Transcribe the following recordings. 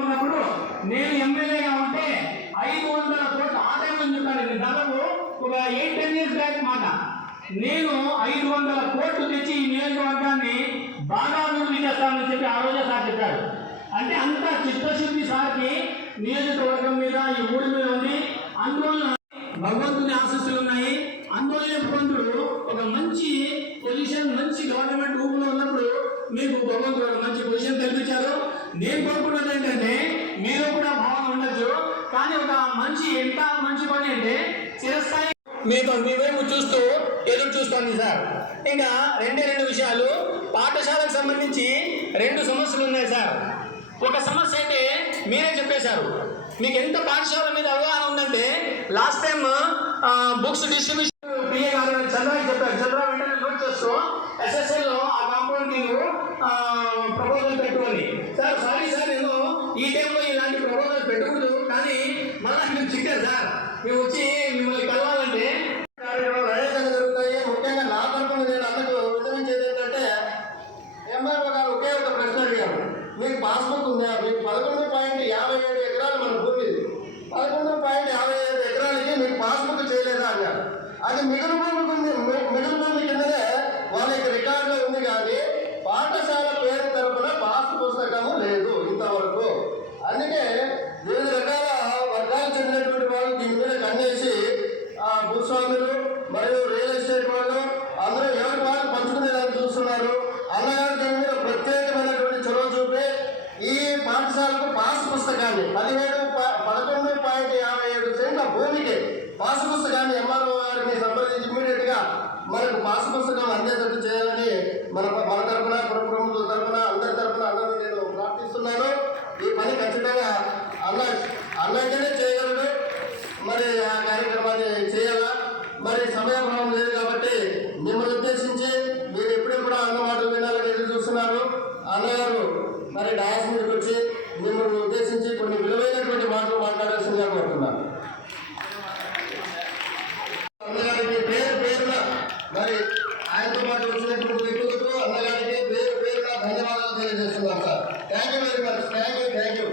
ఉన్నప్పుడు నేను ఎమ్మెల్యేగా ఉంటే 500 కోట్లు ఆ టైంలో చెప్పాను. దాదాపు ఒక 8-10 years బ్యాక్ మాట. నేను 500 కోట్లు తెచ్చి ఈ నియోజకవర్గాన్ని బాగా అభివృద్ధి చేస్తానని చెప్పి ఆ రోజే సార్ చెప్పాడు. అంటే అంత చిత్తశుద్ధి సార్కి నియోజకవర్గం మీద, ఈ ఊరి మీద ఉంది. అందువల్ల భగవంతుని ఆశీస్సులు ఉన్నాయి. అందువల్లనే భగవంతుడు ఒక మంచి పొజిషన్, మంచి గవర్నమెంట్ ఊపిలో ఉన్నప్పుడు మీకు భగవంతుడు మంచి పొజిషన్ కల్పించారు. నేను కోరుకున్నది ఏంటంటే మీరు కూడా భావన ఉండొచ్చు, కానీ ఒక మంచి ఎంత మంచి పని అంటే చిరస్థాయి మీతో మీ వైపు చూస్తూ ఎదురు చూస్తోంది సార్. ఇంకా రెండు విషయాలు. పాఠశాలకు సంబంధించి 2 సమస్యలు ఉన్నాయి సార్. ఒక సమస్య అయితే మీరే చెప్పేశారు. మీకు ఎంత పాఠశాల మీద అవగాహన ఉందంటే last time books distribution PA గారు చంద్రబాబు చెప్పారు. చంద్రబాబు వెంటనే నోట్ చేస్తూ ఎస్ఎస్ఎల్లో ఆ కాంపౌండింగ్ ప్రపోజల్ పెట్టుకోండి. సార్ సారీ సార్, నేను ఈ టైంలో ఇలాంటి ప్రపోజల్ పెట్టకూడదు, కానీ మళ్ళీ మీరు చిక్కారు సార్. మేము వచ్చి మిమ్మల్ని కలవాలంటే జరుగుతాయి. ముఖ్యంగా నా తరఫున నేను అందరూ విన్నవించేది ఏంటంటే, ఎంఆర్ఓ గారు ఒకే ఒక ప్రశ్న అడిగారు. మీకు పాస్బుక్ ఉందా? మీకు 11.57 ఎకరాలు మన భూమి, 11.57 ఎకరాలకి మీకు పాస్బుక్ చేయలేదా అన్నారు. అది మిగులు భూమి కిందనే వాళ్ళ యొక్క రికార్డులో ఉంది, కానీ పాఠశాల పేరు తరపున పాస్ పుస్తకము లేదు ఇంతవరకు. అందుకే వివిధ రకాల వర్గాలు చెందినటువంటి వాళ్ళు దీని మీద కన్నేసి భూస్వాములు మరియు రియల్ ఎస్టేట్ వాళ్ళు అందరూ ఎవరి వాళ్ళు పంచుకునేదాన్ని చూస్తున్నారు. అన్నగారు దీని మీద ప్రత్యేకమైనటువంటి చొరవ చూపి ఈ పాఠశాలకు పాస్ పుస్తకాన్ని 11.57 సెంట్ల భూమికి పాస్ పుస్తకాన్ని ఎంఆర్ఓ గారిని సంప్రదించి ఇమీడియట్గా మనకు పాస్ పుస్తకం అందేటట్టు చేయాలని మన తరఫున, ప్రముఖుల తరఫున, అందరి తరఫున అందరూ నేను ప్రార్థిస్తున్నాను. ఈ పని ఖచ్చితంగా అన్నైతేనే చేయగలడు. మరి ఆ కార్యక్రమాన్ని చేయాలా? మరి సమయభావం లేదు కాబట్టి మిమ్మల్ని ఉద్దేశించి మీరు ఎప్పుడెప్పుడు అన్న మాటలు వినాలని ఎదురు చూస్తున్నారు. అన్నగారు మరి డయాస్ మీదకి వచ్చి మిమ్మల్ని ఉద్దేశించి కొన్ని విలువైనటువంటి మాటలు మాట్లాడాల్సిందిగా కోరుతున్నాను. అన్నగారికి పేరున మరి ఆయనతో పాటు వచ్చినటువంటి వ్యక్తులకు అన్నగారికి పేరున ధన్యవాదాలు తెలియజేస్తున్నాం sir. Thank you very much. Thank you.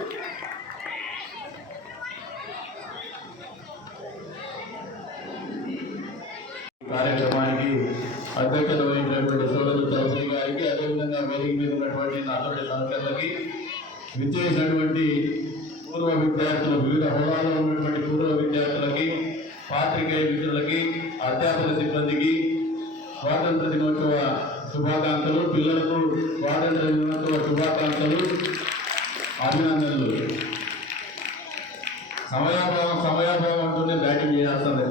కార్యక్రమానికి అధ్యక్షత వహించినటువంటి సోదరుడు చౌదరి గారికి, అదేవిధంగా వేదిక మీద ఉన్నటువంటి నాతోటి సహచరులకి, విచ్చేసినటువంటి పూర్వ విద్యార్థులు, వివిధ హోదాలో ఉన్నటువంటి పూర్వ విద్యార్థులకి, పాత్రికేయ మిత్రులకి, అధ్యాపక సిబ్బందికి స్వాతంత్ర దినోత్సవ శుభాకాంక్షలు, పిల్లలకు స్వాతంత్ర దినోత్సవ శుభాకాంక్షలు, అభినందనలు. సమయాభావం అంటూనే బ్యాటింగ్ చేయాల్సిందే.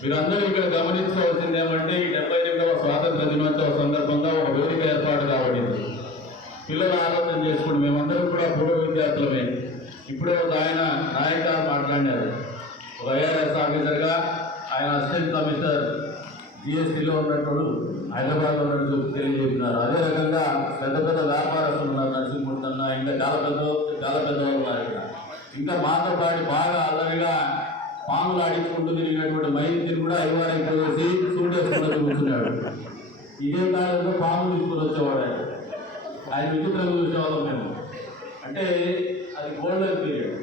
మీరందరూ ఇక్కడ గమనించవలసింది ఏమంటే, ఈ 78వ స్వాతంత్ర దినోత్సవ సందర్భంగా ఒక వేదిక ఏర్పాటు కాబడింది. పిల్లలు ఆలోచన చేసుకుని మేమందరం కూడా పూర్వ విద్యార్థులమే. ఇప్పుడే ఒక ఆయన నాయకులు మాట్లాడినారు. ఒక ఐఆర్ఎస్ ఆఫీసర్గా ఆయన అసిస్టెంట్ కమిషనర్ జిఎస్టీలో ఉన్నప్పుడు హైదరాబాద్లో ఉన్నట్టు తెలియజేస్తున్నారు. అదే రకంగా పెద్ద పెద్ద వ్యాపారస్తులు ఉన్నారు. నరసింహమూర్తన్న, ఇంకా చాలా పెద్దవాళ్ళు ఉన్నారు. ఇంకా మాతో పాటు బాగా అల్లరిగా పాములు ఆడించుకుంటూ తిరిగినటువంటి మైత్రి కూడా ఐవారం కలిసి సూటేసుకుంటూ కూర్చున్నాడు. ఇదే కాలంలో పాములు తీసుకుని వచ్చేవాడు ఆయన విచిత్రంగా చూసేవాళ్ళం మేము. అంటే అది గోల్డెన్ పీరియడ్.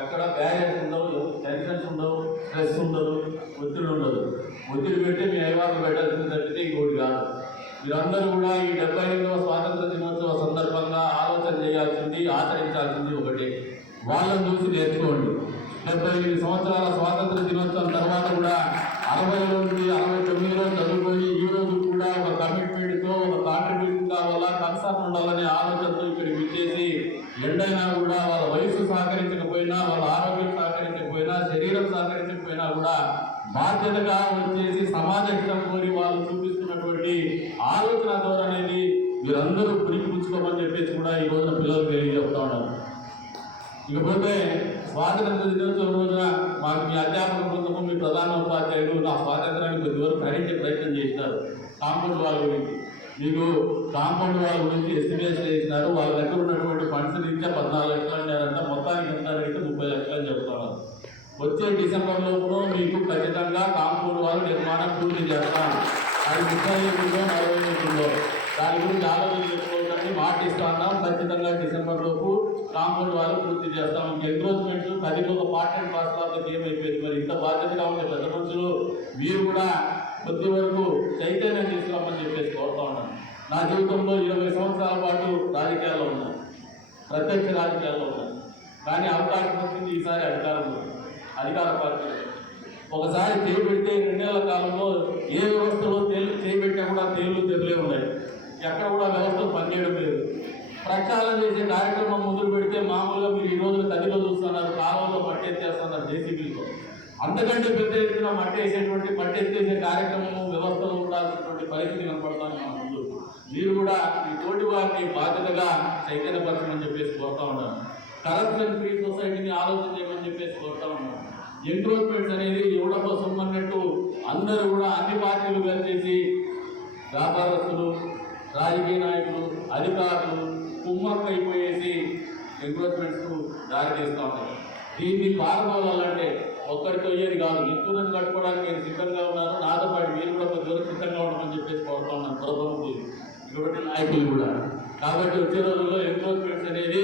ఎక్కడ బ్యారియర్స్ ఉండవు, టెన్షన్స్ ఉండవు, స్ట్రెస్ ఉండదు, ఒత్తిడి ఉండదు. ఒత్తిడి పెట్టి మీ ఐవారం పెట్టాల్సింది తప్పితే ఇంకోటి కాదు. మీరందరూ కూడా ఈ 78వ స్వాతంత్ర దినోత్సవ సందర్భంగా ఆలోచన చేయాల్సింది, ఆచరించాల్సింది ఒకటి. వాళ్ళని చూసి నేర్చుకోండి. 75 సంవత్సరాల స్వాతంత్ర దినోత్సవం తర్వాత కూడా 60 నుండి 69లో చదువుకొని ఈ రోజు కూడా ఒక కమిట్మెంట్తో, ఒక కాంట్రిబ్యూషన్ కావాలా, కన్సర్న్ ఉండాలనే ఆలోచనతో ఇక్కడికి విచ్చేసి ఎండైనా కూడా వాళ్ళ వయసు సహకరించకపోయినా, వాళ్ళ ఆరోగ్యం సహకరించకపోయినా, శరీరం సహకరించకపోయినా కూడా బాధ్యతగా వచ్చేసి సమాజ హితం కోరి వాళ్ళు చూపిస్తున్నటువంటి ఆలోచన ధోరణిని మీరందరూ పుచ్చుకోమని చెప్పేసి కూడా ఈ రోజున పిల్లలకు తెలియజేస్తా ఉన్నారు. ఇకపోతే స్వాతంత్ర దినోత్సవం రోజున మాకు మీ అధ్యాపక బృందము, మీ ప్రధాన ఉపాధ్యాయులు నా స్వాతంత్రాన్ని కొద్ది వరకు హరించే ప్రయత్నం చేసినారు. కాంపౌండ్ వాళ్ళ గురించి మీకు కాంపౌండ్ వాళ్ళ గురించి ఎస్టిమేషన్ చేసినారు. వాళ్ళ దగ్గర ఉన్నటువంటి ఫండ్స్ రీత్యా 14 లక్షలు అన్నారంట. మొత్తానికి ఎంత అడిగితే 30 లక్షలు అని చెప్తున్నారు. వచ్చే డిసెంబర్ లోపల మీకు ఖచ్చితంగా కాంపౌండ్ వాళ్ళు నిర్మాణం పూర్తి చేస్తాం. అది 30 ఏళ్ళలో 40 ఏళ్ళలో దాని గురించి ఆలోచన చేసుకోవడానికి మాట ఇస్తున్నాం. ఖచ్చితంగా డిసెంబర్ లోపు కాంపౌండ్ వాళ్ళు పూర్తి చేస్తాం. Encroachment 10 part and parcel of the game అయిపోయింది. మరి ఇంత బాధ్యతగా ఉండే పెద్ద మనుషులు మీరు కూడా కొద్ది వరకు చైతన్యం తీసుకురామని చెప్పేసి కోరుతా ఉన్నాను. నా జీవితంలో 20 సంవత్సరాల పాటు రాజకీయాల్లో ఉన్నాను, ప్రత్యక్ష రాజకీయాల్లో ఉన్నాను. కానీ అవకాశం వచ్చింది ఈసారి అధికార పార్టీ. ఒకసారి చేయబెడితే 2 నెలల కాలంలో ఏ వ్యవస్థలో చేయబెట్టినా కూడా తేళ్లు తెరలే ఉన్నాయి. ఎక్కడ కూడా వ్యవస్థలు పనిచేయడం లేదు. ప్రక్షాళన చేసే కార్యక్రమం మొదలు పెడితే మామూలుగా మీరు ఈ రోజున గదిలో చూస్తున్నారు, కాలంలో మట్టి ఎత్తేస్తున్నారు జేసీబీతో. అంతకంటే పెద్ద ఎత్తున మట్టి ఎత్తేసే కార్యక్రమం వ్యవస్థలో ఉండాల్సినటువంటి పరిస్థితి కనపడతాను మన ముందు. మీరు కూడా మీ తోటి వారిని బాధ్యతగా చైతన్యపరచమని చెప్పేసి కోరుతా ఉన్నాను. కరప్షన్ ఫ్రీ సొసైటీని ఆలోచన చేయమని చెప్పేసి కోరుతా ఉన్నాను. ఎంక్రోచ్మెంట్స్ అనేది ఎవడో సొమ్ము అన్నట్టు అందరూ కూడా అన్ని పార్టీలు కలిసేసి వ్యాపారస్తులు, రాజకీయ నాయకులు, అధికారులు కుమ్మక్కైపోయేసి ఎంక్రోచ్మెంట్స్కు దారి తీస్తూ ఉంటారు. దీన్ని పాల్గొనాలంటే ఒక్కడితో అయ్యేది కాదు. ఇన్సూరెన్స్ కట్టుకోవడానికి నేను సిద్ధంగా ఉన్నాను. నాతో పాటు మీరు కూడా కొంచెం సిద్ధంగా ఉండమని చెప్పేసి కోరుతా ఉన్నాను ప్రభుత్వం ఇటువంటి నాయకులు కూడా. కాబట్టి వచ్చే రోజుల్లో ఎంక్రోచ్మెంట్స్ అనేది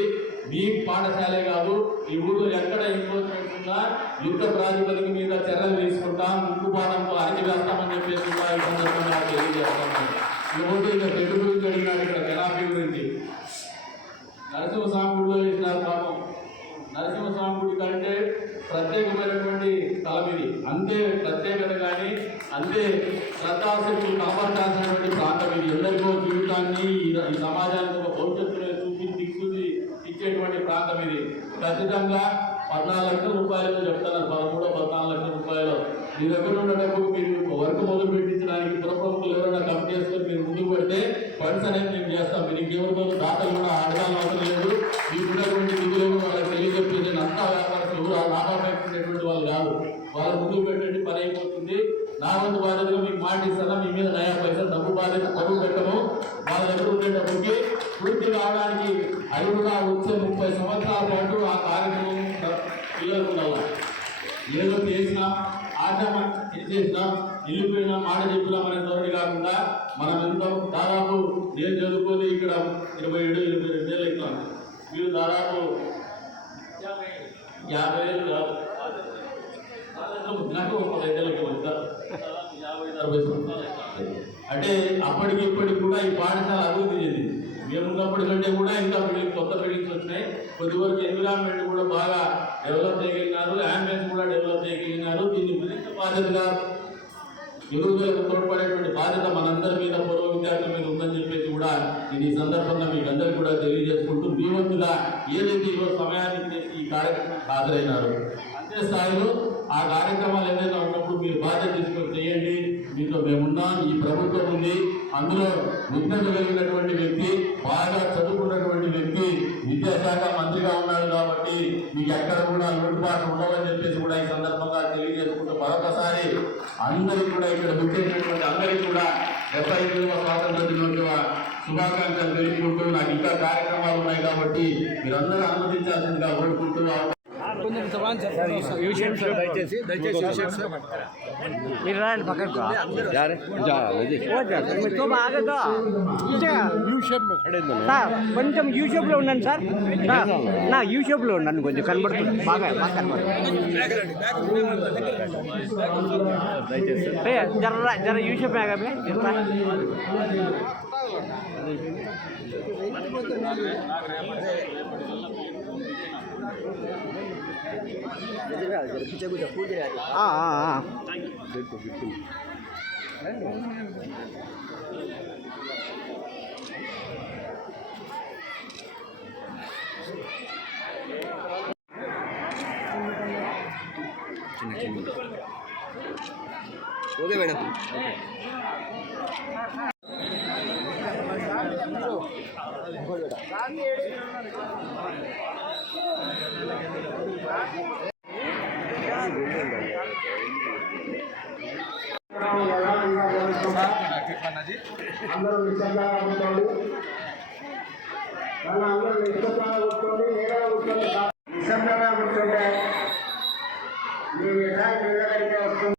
మీ పాఠశాలే కాదు, ఈ ఊళ్ళో ఎక్కడ ఎంక్రోచ్మెంట్స్ ఉన్నా యుద్ధ ప్రాతిపదిక మీద చర్యలు తీసుకుంటాం, ముక్కుపాదంతో అరిచివేస్తామని చెప్పేసి కూడా ఈ సందర్భంగా తెలియజేస్తాను. ఇవ్వదు ఇంకా పెద్ద గురించి అడిగినారు, ఇక్కడ జనాభా గురించి. నరసింహస్వామి గుడిలో చేసినారు పాపం. నరసింహస్వామి గుడి కంటే ప్రత్యేకమైనటువంటి స్థలం ఇది. అంతే ప్రత్యేకత కానీ అంతే శ్రద్ధాశక్తులు కనబడాల్సినటువంటి ప్రాంతం ఇది. ఎందరికో జీవితాన్ని ఈ సమాజానికి ఒక భవిష్యత్తులో దిక్సూచి ఇచ్చేటువంటి ప్రాంతం ఇది. ఖచ్చితంగా 14 లక్షల రూపాయలు చెప్తున్నారు, 13-14 లక్షల రూపాయలు. మీ దగ్గర ఉన్న డబ్బు మీరు వర్క్ మొదలు పెట్టించడానికి పురప్రముఖులు ఎవరైనా కమిటీ చేసుకొని మీరు ముందుకు పెడితే ఫండ్స్ అనేది మేము చేస్తాం. మీకు ఎవరితో దాతలు కూడా అడగాల్సిన అవసరం లేదు. మీకు ఉన్నటువంటి నిధులను వాళ్ళకి తెలియజెప్పేది. అంతా వ్యాపారస్తులు ఎవరు లాభాపేక్షించేటువంటి వాళ్ళు కాదు. వాళ్ళు ముందుకు పెట్టండి, పని అయిపోతుంది. నా వంతు బాధ్యతగా మీకు మాట ఇస్తాను. మీ మీద 9 పైసలు డబ్బు బాధ్యత పరువు పెట్టము. వాళ్ళ దగ్గర ఉండే డబ్బుకి పూర్తి కావడానికి అవి కూడా వచ్చే 30 సంవత్సరాల పాటు ఆ కార్యక్రమం పిల్లలకు ఉండాలి. ఏదో చేసినా ఆటమ చేసినా వెళ్ళిపోయినా మాట చెప్పినాం అనే ధోరణి కాకుండా మనం ఎంత దాదాపు నేను చదువుకొని ఇక్కడ 27-28 ఏళ్ళు ఇస్తాను. మీరు దాదాపు 50 ఏళ్ళు కాదు, నాకు 15 ఏళ్ళకి వచ్చారు, 50-60 సంవత్సరాలు. అంటే అప్పటికి ఇప్పటికి కూడా ఈ పాఠశాల అభివృద్ధి చెందింది. మేము ఉన్నప్పటికంటే కూడా ఇంకా కొత్త బిల్డింగ్స్ వచ్చినాయి. కొద్దివరకు ఎన్విరాన్మెంట్ కూడా బాగా డెవలప్ చేయగలిగినారు, అంబియన్స్ కూడా డెవలప్ చేయగలిగినారు. దీన్ని మరింత బాధ్యతగా ఎదుగుదలకు తోడ్పడేటువంటి బాధ్యత మనందరి మీద, పూర్వ విద్యార్థుల మీద ఉందని చెప్పేసి కూడా నేను ఈ సందర్భంగా మీకు అందరికీ కూడా తెలియజేసుకుంటూ మీ వంతుగా ఏదైతే ఈరోజు సమయానికి ఈ కార్యక్రమం హాజరైనారు అంతే స్థాయిలో ఆ కార్యక్రమాలు ఏదైనా ఉన్నప్పుడు మీరు బాధ్యత తీసుకొని చేయండి. దీంట్లో మేమున్నాం, ఈ ప్రభుత్వం ఉంది. అందులో విజ్ఞత కలిగినటువంటి వ్యక్తి, బాగా చదువుకున్నటువంటి వ్యక్తి, విద్యాశాఖ మంత్రిగా ఉన్నాడు. కాబట్టి మీకు ఎక్కడ కూడా లోటుపాట్లు ఉండవని చెప్పేసి కూడా ఈ సందర్భంగా తెలియజేసుకుంటూ మరొకసారి అందరికీ కూడా ఇక్కడ ముఖ్యమైనటువంటి అందరికీ కూడా 75వ స్వాతంత్ర దినోత్సవ శుభాకాంక్షలు తెలుపుకుంటూ, నాకు ఇంకా కార్యక్రమాలు ఉన్నాయి కాబట్టి మీరందరూ అనుమతించాల్సిందిగా కోరుకుంటూ మీరు రాయండి పక్కకు కొంచెం యూ షేప్లో ఉండండి సార్. నా యూ షేప్లో ఉండండి, కొంచెం కనబడుతుంది బాగా జర యూ షేప్ ఓకే మేడం. అందరూ నిశ్శబ్దంగా కూర్చోండి. అందరూ నిశ్శబ్దంగా కూర్చోండి. నిశ్శబ్దంగా కూర్చోండి.